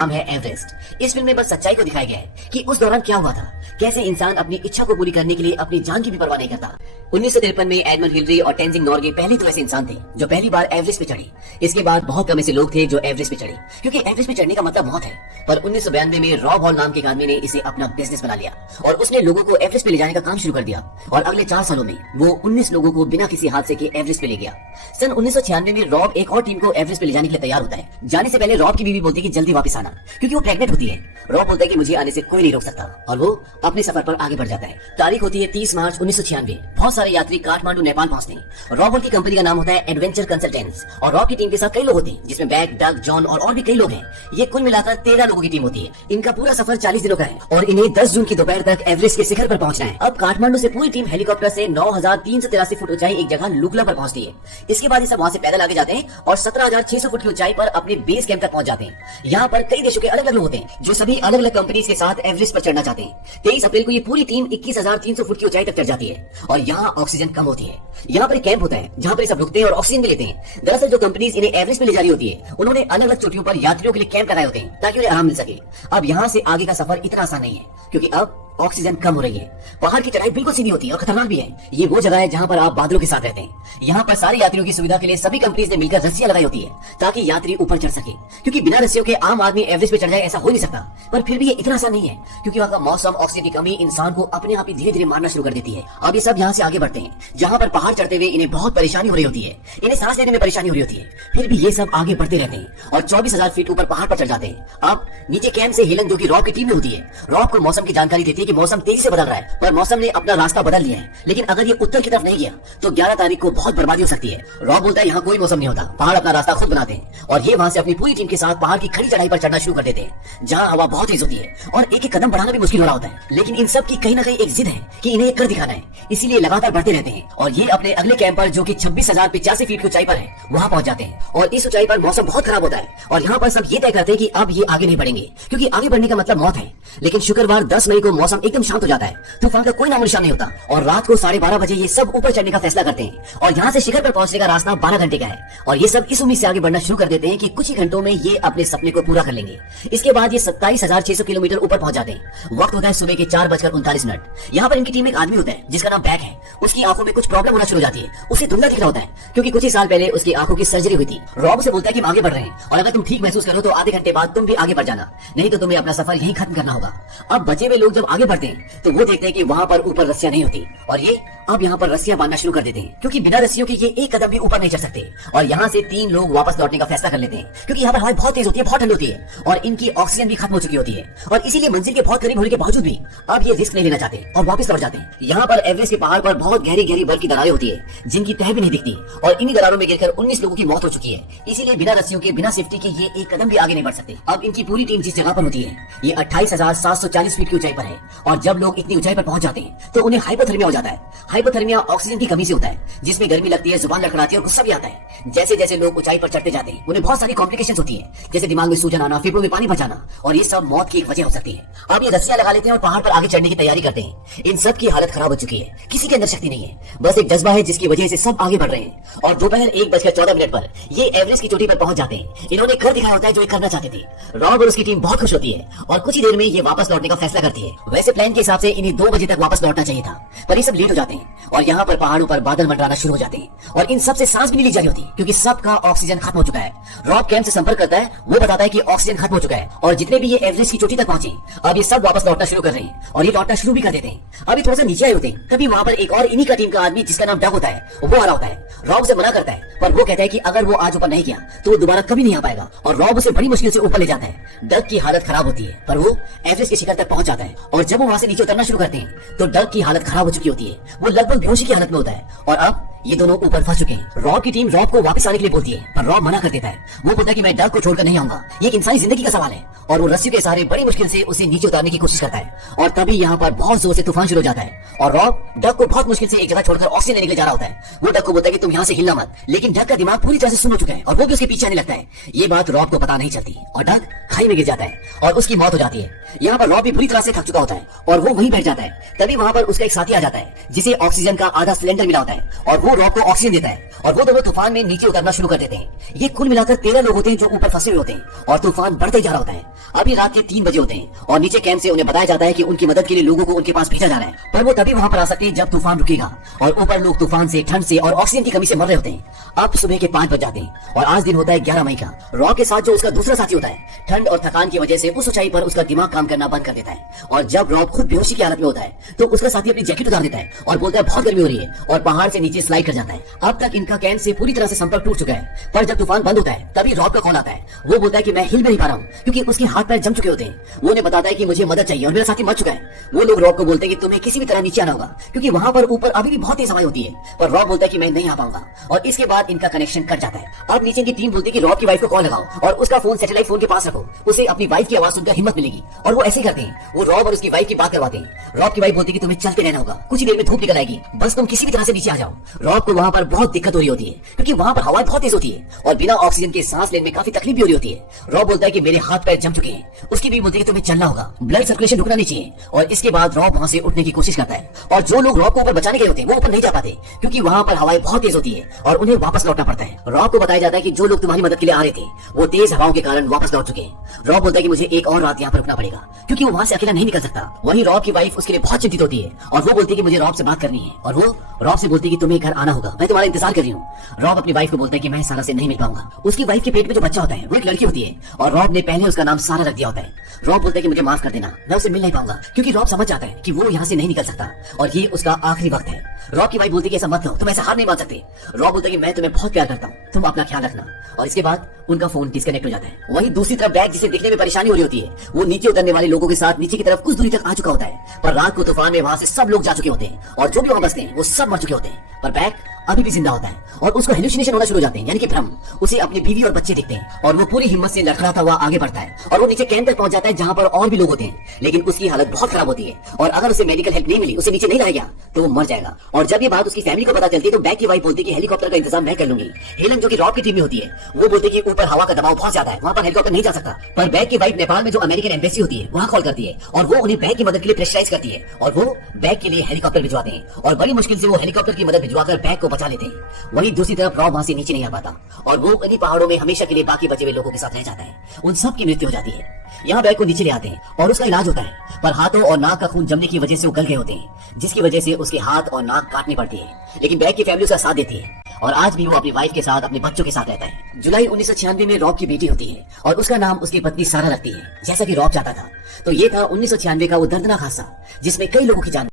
नाम है एवरेस्ट। इस फिल्म में बस सच्चाई को दिखाया गया है कि उस दौरान क्या हुआ था, कैसे इंसान अपनी इच्छा को पूरी करने के लिए अपनी जान की भी परवाह नहीं करता। 1953 में एडमंड हिलरी और टेंजिंग नोर्गे पहले तो ऐसे इंसान थे जो पहली बार एवरेस्ट पे चढ़े। इसके बाद बहुत कम ऐसे लोग थे जो एवरेस्ट पे चढ़े, क्योंकि एवरेस्ट पे चढ़ने का मतलब मौत है। पर 1992 में रॉब हॉल नाम के एक आदमी ने इसे अपना बिजनेस बना लिया और उसने लोगों को एवरेस्ट पे ले जाने का काम शुरू कर दिया। और अगले 4 सालों में वो 19 लोगों को बिना किसी हादसे के एवरेस्ट पे ले गया। सन 1996 में रॉब एक और टीम को एवरेस्ट पे ले जाने के लिए तैयार होता है। जाने से पहले रॉब की बीवी बोलती है कि जल्दी वापस आना, क्योंकि वो प्रेग्नेंट होती है। रॉब बोलता है कि मुझे आने से कोई नहीं रोक सकता, और वो अपने सफर पर आगे बढ़ जाता है। तारीख होती है 30 मार्च 1996। बहुत सारे यात्री काठमांडू नेपाल पहुंचते हैं। रॉब की कंपनी का नाम होता है एडवेंचर कंसल्टेंट्स और रॉब की टीम के साथ कई लोग होते हैं, जिसमें बैग, डग, जॉन और भी कई लोग हैं। ये कुल मिलाकर 13 लोगों की टीम होती है। इनका पूरा सफर 40 दिनों का है और इन्हें 10 जून की दोपहर तक एवरेस्ट के शिखर पर पहुंचना है। अब काठमांडू से पूरी टीम हेलीकॉप्टर से 9383 फुट ऊंचाई एक जगह लुकला पर पहुंचती है। इसके बाद ये सब वहां से पैदल आगे जाते हैं और 17600 फुट की ऊंचाई पर अपने बेस कैंप तक पहुंच जाते हैं। यहाँ पर कई देशों के अलग अलग लोग होते हैं जो सभी अलग अलग कंपनीज के साथ एवरेस्ट पर चढ़ना चाहते हैं। 23 अप्रैल को ये पूरी टीम 21300 फुट की ऊंचाई तक चढ़ जाती है और यहाँ ऑक्सीजन कम होती है। यहाँ पर एक कैंप होता है जहाँ पर सब रुकते हैं और ऑक्सीजन भी लेते हैं। दरअसल जो कंपनीज इन्हें एवरेस्ट पे ले जा रही होती है, उन्होंने अलग अलग चोटियों पर यात्रियों के लिए कैंप लगाए होते हैं ताकि उन्हें आराम मिल सके। अब यहाँ से आगे का सफर इतना आसान नहीं है, क्योंकि अब ऑक्सीजन कम हो रही है। पहाड़ की चढ़ाई बिल्कुल सीधी होती है और खतरनाक भी है। ये वो जगह है जहाँ पर आप बादलों के साथ रहते हैं। यहाँ पर सारे यात्रियों की सुविधा के लिए सभी कंपनीज ने मिलकर रस्सियां लगाई होती है ताकि यात्री ऊपर चढ़ सके, क्योंकि बिना रस्सियों के आम आदमी एवरेस्ट पे चढ़ जाए ऐसा हो नहीं सकता। पर फिर भी ये इतना आसान नहीं है, क्योंकि वहाँ का मौसम, ऑक्सीजन की कमी इंसान को अपने आप ही धीरे धीरे मारना शुरू कर देती है। अब ये सब यहाँ से आगे बढ़ते हैं, जहाँ पर पहाड़ चढ़ते हुए इन्हें बहुत परेशानी हो रही होती है। इन्हें सांस लेने में परेशानी हो रही होती है। फिर भी ये सब आगे बढ़ते रहते हैं और 24,000 फीट ऊपर पहाड़ पर चढ़ जाते हैं। अब नीचे कैंप से हेलन, जो की रॉब की टीम में होती है, रॉब को मौसम की जानकारी देती है कि मौसम तेजी से बदल रहा है। पर मौसम ने अपना रास्ता बदल लिया है, लेकिन अगर ये उत्तर की तरफ नहीं गया तो 11 तारीख को बहुत बर्बादी हो सकती है। रॉब बोलता है यहाँ कोई मौसम नहीं होता, पहाड़ अपना रास्ता खुद बनाते हैं। और ये वहाँ से अपनी पूरी टीम के साथ पहाड़ की खड़ी चढ़ाई पर चढ़ना शुरू कर देते हैं, जहाँ हवा बहुत तेज होती है और एक एक कदम बढ़ाना भी मुश्किल हो रहा होता है। लेकिन इन सब की कहीं ना कहीं एक जिद है कि इन्हें कर दिखाना है, इसीलिए लगातार बढ़ते रहते हैं। और ये अपने अगले कैंप पर, जो की 26,085 फीट की ऊंचाई पर है, वहाँ पहुंच जाते हैं। और इस ऊंचाई पर मौसम बहुत खराब होता है और यहाँ पर सब ये तय करते हैं कि अब ये आगे नहीं बढ़ेंगे, क्योंकि आगे बढ़ने का मतलब मौत है। लेकिन शुक्रवार 10 मई को मौसम एकदम शांत हो जाता है, तूफान का कोई नामो निशान नहीं होता और रात को 12:30 बजे ये सब ऊपर चढ़ने का फैसला करते हैं। और यहाँ से शिखर पर पहुंचने का रास्ता 12 घंटे का है और ये सब इस उम्मीद से आगे बढ़ना शुरू कर देते हैं कि कुछ ही घंटों में ये अपने सपने को पूरा कर लेंगे। इसके बाद ये 27,600 किलोमीटर ऊपर पहुंच जाते हैं। वक्त होता है सुबह के 4:39। यहाँ पर इनकी टीम एक आदमी होता है जिसका नाम बैक है। उसकी आंखों में कुछ प्रॉब्लम होना शुरू हो जाती है, उसे धुंधला दिख रहा होता है, क्योंकि कुछ ही साल पहले उसकी आंखों की सर्जरी हुई थी। रॉब से बोलता है कि हम आगे बढ़ रहे हैं और अगर तुम ठीक महसूस करो तो आधे घंटे बाद तुम भी आगे बढ़ जाना, नहीं तो तुम्हें अपना सफर यहीं खत्म करना होगा। अब बचे हुए लोग जब आगे बढ़ते हैं तो वो देखते हैं कि वहाँ पर ऊपर रस्सियां नहीं होती और ये अब यहाँ पर रस्सियां बांधना शुरू कर देते हैं, क्योंकि बिना रस्सियों के ये एक कदम भी ऊपर नहीं चढ़ सकते। और यहाँ से 3 लोग वापस लौटने का फैसला कर लेते हैं, क्योंकि यहाँ पर हवा बहुत तेज होती है, बहुत ठंड होती है और इनकी ऑक्सीजन भी खत्म हो चुकी होती है। और इसीलिए मंजिल के बहुत करीब होने के बावजूद भी अब ये रिस्क नहीं लेना चाहते और वापस लौट जाते हैं। यहाँ पर एवरेस्ट के पहाड़ पर बहुत गहरी गहरी बर्फ की दरारें होती है, जिनकी तह भी नहीं दिखती और इन्हीं दरारों में गिरकर 19 लोगों की मौत हो चुकी है। इसीलिए बिना रस्सियों के, बिना सेफ्टी के ये एक कदम भी आगे नहीं बढ़ सकते। अब इनकी पूरी टीम जिस जगह पर होती है, ये 28,740 फीट की ऊंचाई पर है और जब लोग इतनी ऊंचाई पर पहुंच जाते हैं तो उन्हें हाइपोथर्मिया हो जाता है। हाइपोथर्मिया ऑक्सीजन की कमी से होता है, जिसमें गर्मी लगती है, जुबान लड़खड़ाती है और गुस्सा भी आता है। जैसे जैसे लोग ऊंचाई पर चढ़ते जाते हैं उन्हें बहुत सारी कॉम्प्लिकेशंस होती है, जैसे दिमाग में सूजन आना, फेफड़ों में पानी भर जाना, और ये सब मौत की एक वजह हो सकती है। अब ये रस्सियां लगा लेते हैं और पहाड़ पर आगे चढ़ने की तैयारी करते हैं। इन सब की हालत खराब हो चुकी है, किसी के अंदर शक्ति नहीं है, बस एक जज्बा है जिसकी वजह से सब आगे बढ़ रहे हैं। और दोपहर 1:14 पर ये एवरेस्ट की चोटी पर पहुंच जाते हैं। इन्होंने कर दिखाया होता है जो ये करना चाहते थे। रॉब और उसकी टीम बहुत खुश होती है और कुछ ही देर में ये वापस लौटने का फैसला करती है। वैसे प्लान के हिसाब से इन्हें 2 बजे तक वापस लौटना चाहिए था, पर ये सब लेट हो जाते हैं और यहाँ पर पहाड़ों पर बादल मंडराना शुरू हो जाते हैं और इन सब से सांस भी नहीं ली जा रही होती, क्योंकि सबका ऑक्सीजन खत्म हो चुका है। रॉब कैंप से संपर्क करता है, वो बताता है कि ऑक्सीजन खत्म हो चुका है और जितने भी ये एवरेस्ट की चोटी तक पहुंचे, अब ये सब वापस लौटना शुरू कर रहे हैं और ये लौटना शुरू भी कर देते हैं। अभी थोड़ा सा नीचे आए होते हैं, तभी वहाँ पर एक और इन्हीं का टीम का आदमी जिसका नाम डग होता है, वो आ रहा होता है। रॉब से मना करता है, पर वो कहता है कि अगर वो आज ऊपर नहीं गया तो वो दोबारा कभी नहीं आ पाएगा और रॉब उसे बड़ी मुश्किल से ऊपर ले जाता है। डग की हालत खराब होती है, पर वो एवरेस्ट के शिखर तक पहुंच जाता है और जब वो वहाँ से नीचे उतरना शुरू करते हैं तो डग की हालत खराब हो चुकी होती है। वो लगभग बेहोशी की हालत में होता है और अब ये दोनों ऊपर फंस चुके हैं। रॉब की टीम रॉब को वापस आने के लिए बोलती है, पर रॉब मना कर देता है। वो बोलता है कि मैं डग को छोड़कर नहीं आऊंगा, ये एक इंसानी जिंदगी का सवाल है। और वो रस्सी के सहारे बड़ी मुश्किल से उसे नीचे उतारने की कोशिश करता है और तभी यहाँ पर बहुत जोर से तूफान शुरू हो जाता है और रॉब डग को बहुत मुश्किल से एक जगह छोड़कर ऑक्सीजन लेने के लिए जा रहा होता है। वो डग को बोलता है कि तुम यहाँ से हिलना मत, लेकिन डग का दिमाग पूरी तरह से सुन हो चुका है और वो भी उसके पीछे आने लगता है। ये बात रॉब को पता नहीं चलती और डग खाई में गिर जाता है और उसकी मौत हो जाती है। यहाँ पर रॉब भी बुरी तरह से थक चुका होता है और वो वहीं बैठ जाता है। तभी वहाँ पर उसका एक साथी आ जाता है जिसे ऑक्सीजन का आधा सिलेंडर मिला होता है और वो वो रॉब को ऑक्सीजन देता है और वो दोनों तूफान में नीचे उतरना शुरू कर देते हैं। ये कुल मिलाकर 13 लोग होते हैं जो ऊपर फंसे हुए होते हैं और तूफान बढ़ते ही जा रहा होता है। अभी रात के 3 बजे होते हैं और नीचे कैंप से उन्हें बताया जाता है कि उनकी मदद के लिए लोगों को उनके पास भेजा जा रहा है, पर वो तभी वहां पर आ सकते हैं जब तूफान रुकेगा और ऊपर लोग तूफान से, ठंड से और ऑक्सीजन की कमी से मर रहे होते हैं। अब सुबह के 5 बज जाते हैं और आज दिन होता है 11 मई का। रॉब के साथ जो उसका दूसरा साथी होता है, ठंड और थकान की वजह से उस ऊंचाई पर उसका दिमाग काम करना बंद कर देता है और जब रॉब खुद बेहोशी की हालत में होता है तो उसका साथी अपनी जैकेट उतार देता है और बोलता है बहुत गर्मी हो रही है और पहाड़ से नीचे स्लाइड कर जाता है। अब तक इनका कैंप से पूरी तरह से संपर्क टूट चुका है, पर जब तूफान बंद होता है तभी रॉब का कॉल आता है। वो बोलता है कि मैं हिल भी नहीं पा रहा हूँ क्योंकि उसके हाथ पैर जम चुके होते हैं। वो उन्हें बताता है कि मुझे मदद चाहिए और मेरा साथी मर चुका है। वो लोग रॉब को बोलते हैं कि तुम्हें किसी भी तरह नीचे आना होगा क्योंकि वहां पर ऊपर अभी भी बहुत तेज हवाएं होती है, पर रॉब बोलता है कि मैं नहीं आ पाऊंगा और इसके बाद इनका कनेक्शन कट जाता है। अब नीचे की टीम बोलती है कि रॉब की वाइफ को कॉल लगाओ और उसका फोन सैटेलाइट फोन के पास रखो, उसे अपनी वाइफ की आवाज सुनकर हिम्मत मिलेगी और वो ऐसे ही करते हैं। वो रॉब और उसकी वाइफ की बात करवाते हैं। रॉब की वाइफ बोलती है कि तुम्हें चलते रहना होगा, कुछ ही देर में धूप निकल आएगी, बस तुम किसी भी तरह से नीचे आ जाओ। रॉब को वहां पर बहुत दिक्कत हो रही होती है क्योंकि वहां पर हवा बहुत तेज होती है और बिना ऑक्सीजन के सांस लेने में काफी तकलीफ भी हो रही होती है। रॉब बोलता है कि मेरे हाथ पैर जम चुके हैं। उसकी भी बोलती है कि तुम्हें चलना होगा, ब्लड सर्कुलेशन रुकना नहीं चाहिए। और इसके बाद रॉब वहां से उठने की कोशिश करता है और जो लोग रॉब को ऊपर बचाने गए होते हैं वो ऊपर नहीं जा पाते क्योंकि वहां पर हवाएं बहुत तेज होती है और उन्हें वापस लौटना पड़ता है। रॉब को बताया जाता है कि जो लोग तुम्हारी मदद के लिए आ रहे थे वो तेज हवाओं के कारण वापस लौट चुके हैं। रॉब बोलता है कि मुझे एक और रात यहाँ पर रुकना पड़ेगा क्योंकि वो वहां से अकेला नहीं निकल सकता। वहीं रॉब की वाइफ उसके लिए बहुत चिंतित होती है और वो बोलती है कि मुझे रॉब से बात करनी है और वो रॉब से बोलती है कि तुम्हें घर आना होगा, मैं तुम्हारा इंतजार कर रही हूँ। रॉब अपनी वाइफ को बोलता है कि मैं सारा से नहीं मिल पाऊंगा। उसकी वाइफ के पेट में जो बच्चा होता है वो एक लड़की होती है और रॉब ने पहले उसका नाम सारा रख दिया होता है। रॉब बोलता है कि मुझे माफ कर देना, मैं उसे मिल नहीं पाऊंगा क्योंकि रॉब समझ जाता है कि वो यहाँ से नहीं निकल सकता और ये उसका आखिरी वक्त है। रॉब की वाइफ बोलती है कि ऐसा मत करो, तुम ऐसा हार नहीं मान सकते। रॉब बोलता है कि मैं तुम्हें बहुत प्यार करता हूँ, तुम अपना ख्याल रखना। और इसके बाद उनका फोन डिस्कनेक्ट हो जाता है। वहीं दूसरी तरफ बैग जिसे दिखने में परेशानी हो रही होती है वो नीचे उतरने वाले लोगों के साथ नीचे की तरफ कुछ दूरी तक आ चुका होता है, पर रात को तूफान में वहां से सब लोग जा चुके होते हैं और जो भी वहां बसते हैं वो सब मर चुके होते हैं, पर बैग अभी भी जिंदा होता है और उसको हेलुसिनेशन होना शुरू हो जाते हैं, यानी कि भ्रम। उसे अपनी बीवी और बच्चे दिखते हैं और वो पूरी हिम्मत से लड़खड़ाता हुआ आगे बढ़ता है और वो नीचे कैंप तक पहुंच जाता है जहां पर और भी लोग होते हैं, लेकिन उसकी हालत बहुत खराब होती है और अगर उसे मेडिकल हेल्प नहीं मिली, उसे नीचे नहीं लाया गया तो वो मर जाएगा। और जब ये बात उसकी फैमिली को पता चलती है तो बैग की वाइफ बोलती है कि हेलीकॉप्टर का इंतजाम मैं कर लूंगी। हेलन जो कि रॉब की टीम में होती है वो बोलती है कि ऊपर हवा का दबाव बहुत ज्यादा है, वहां पर हेलीकॉप्टर नहीं जा सकता। पर बैग की वाइफ नेपाल में जो अमेरिकन एम्बेसी होती है वहां कॉल करती है और वो उन्हें बैग की मदद के लिए प्रेशराइज करती है और वो बैग के लिए हेलीकॉप्टर भिजवाते हैं और बड़ी मुश्किल से वो हेलीकॉप्टर की मदद भिजवाकर बैग को बचा लेते हैं। वहीं दूसरी तरफ रॉब वहां से नीचे नहीं आ पाता और वो इन्हीं पहाड़ों में हमेशा के लिए बाकी बचे हुए लोगों के साथ रह जाता है। उन सब की मृत्यु हो जाती है। यहाँ बैग को नीचे ले आते हैं और उसका इलाज होता है, पर हाथों और नाक का खून जमने की वजह से वो गल गए होते हैं, जिसकी वजह से उसके हाथ और नाक काटनी पड़ती है। लेकिन बैग की फैमिली उसका साथ देती है और आज भी वो अपनी वाइफ के साथ, अपने बच्चों के साथ रहता है। जुलाई 1996 में रॉब की बेटी होती है और उसका नाम उसकी पत्नी सारा रखती है, जैसा कि रॉब चाहता था। तो ये था 1996 का वो दर्दनाक हादसा जिसमें कई लोगों की जान